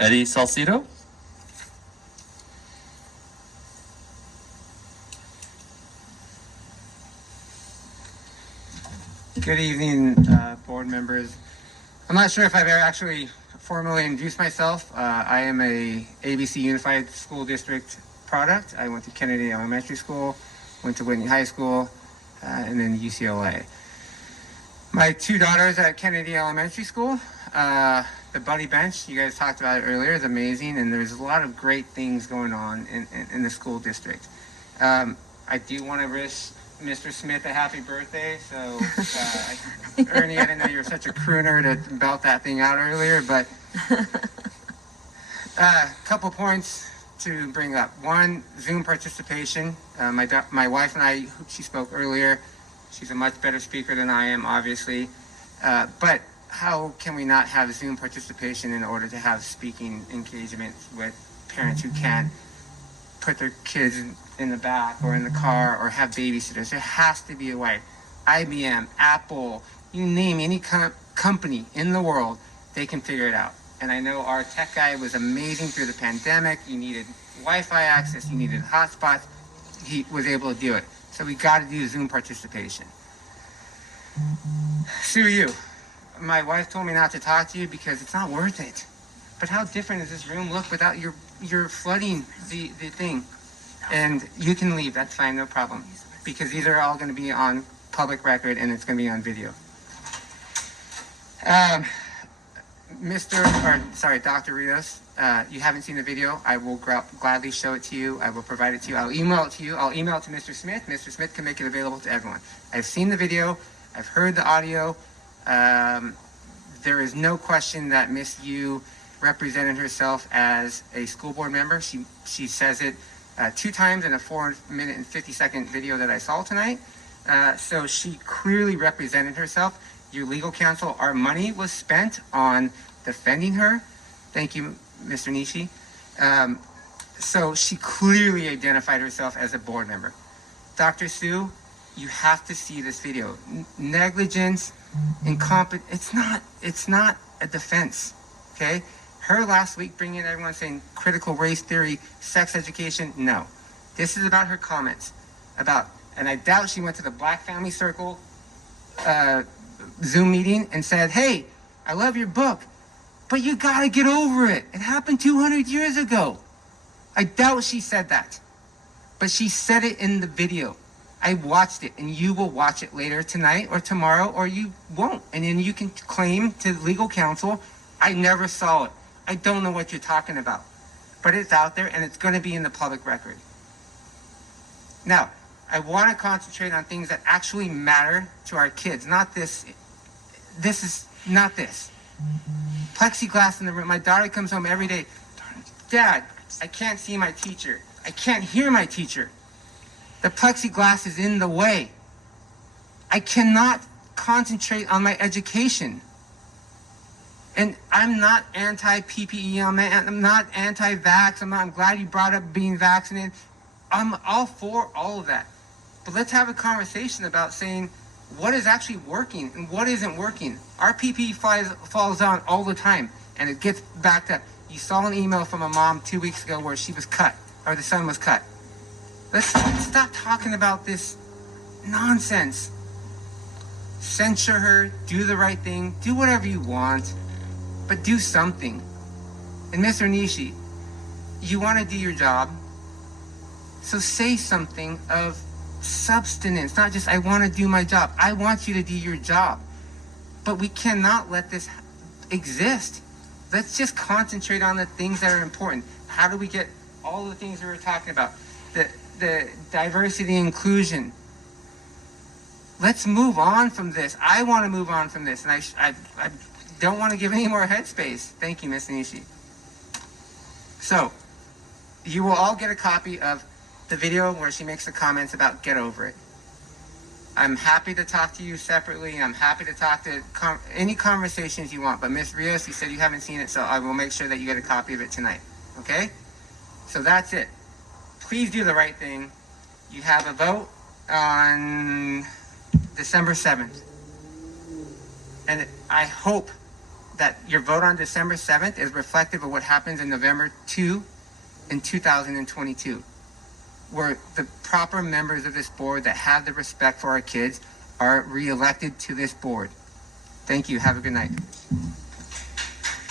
Eddie Salcido. Good evening, board members. I'm not sure if I've ever actually formally introduced myself. I am a ABC Unified School District product. I went to Kennedy Elementary School, went to Whitney High School, and then UCLA. My two daughters at Kennedy Elementary School, the Buddy Bench, you guys talked about it earlier, is amazing, and there's a lot of great things going on in the school district. I do want to wish Mr. Smith a happy birthday. So, Ernie, I didn't know you were such a crooner to belt that thing out earlier, but a couple points to bring up. One, Zoom participation. My wife and I, she spoke earlier. She's a much better speaker than I am, obviously. But how can we not have Zoom participation in order to have speaking engagement with parents who can't put their kids in the back or in the car or have babysitters? There has to be a way. IBM, Apple, you name any company in the world, they can figure it out. And I know our tech guy was amazing through the pandemic. You needed Wi-Fi access, you needed hotspots. He was able to do it. So we got to do Zoom participation. SOO, my wife told me not to talk to you because it's not worth it. But how different does this room look without your flooding the thing? And you can leave, that's fine, no problem. Because these are all going to be on public record and it's going to be on video. Dr. Rios, you haven't seen the video. I will gladly show it to you. I will provide it to you. I'll email it to you. I'll email it to Mr. Smith. Mr. Smith can make it available to everyone. I've seen the video. I've heard the audio. There is no question that Miss YOO represented herself as a school board member. She says it 2 times in a 4-minute and 50-second video that I saw tonight. So she clearly represented herself. Your legal counsel, our money was spent on defending her. Thank you, Mr. Nishi. So she clearly identified herself as a board member. Dr. Sue, you have to see this video. Negligence, incompetence, it's not a defense, okay? Her last week bringing everyone saying critical race theory, sex education, no. This is about her comments and I doubt she went to the Black Family Circle Zoom meeting and said, hey, I love your book, but you gotta get over it. It happened 200 years ago. I doubt she said that, but she said it in the video. I watched it, and you will watch it later tonight or tomorrow, or you won't. And then you can claim to legal counsel, I never saw it. I don't know what you're talking about. But it's out there, and it's going to be in the public record. Now, I want to concentrate on things that actually matter to our kids, not this. This is not this. Plexiglass in the room. My daughter comes home every day. Dad, I can't see my teacher. I can't hear my teacher. The plexiglass is in the way. I cannot concentrate on my education. And I'm not anti-PPE. I'm not anti-vax. I'm glad you brought up being vaccinated. I'm all for all of that. But let's have a conversation about saying what is actually working and what isn't working. Our PPE falls down all the time, and it gets backed up. You saw an email from a mom 2 weeks ago where she was cut, or the son was cut. Let's stop talking about this nonsense. Censure her, do the right thing, do whatever you want, but do something. And Mr. Nishi, you want to do your job, so say something of substance, not just I want to do my job. I want you to do your job, but we cannot let this exist. Let's just concentrate on the things that are important. How do we get all the things we were talking about? The diversity and inclusion. Let's move on from this. I want to move on from this, and I don't want to give any more headspace. Thank you, Ms. Nishi. So, you will all get a copy of the video where she makes the comments about get over it. I'm happy to talk to you separately. I'm happy to talk to any conversations you want. But Ms. Rios, you said you haven't seen it, so I will make sure that you get a copy of it tonight. Okay? So that's it. Please do the right thing. You have a vote on December 7th. And I hope that your vote on December 7th is reflective of what happens in November 2 in 2022, where the proper members of this board that have the respect for our kids are reelected to this board. Thank you. Have a good night.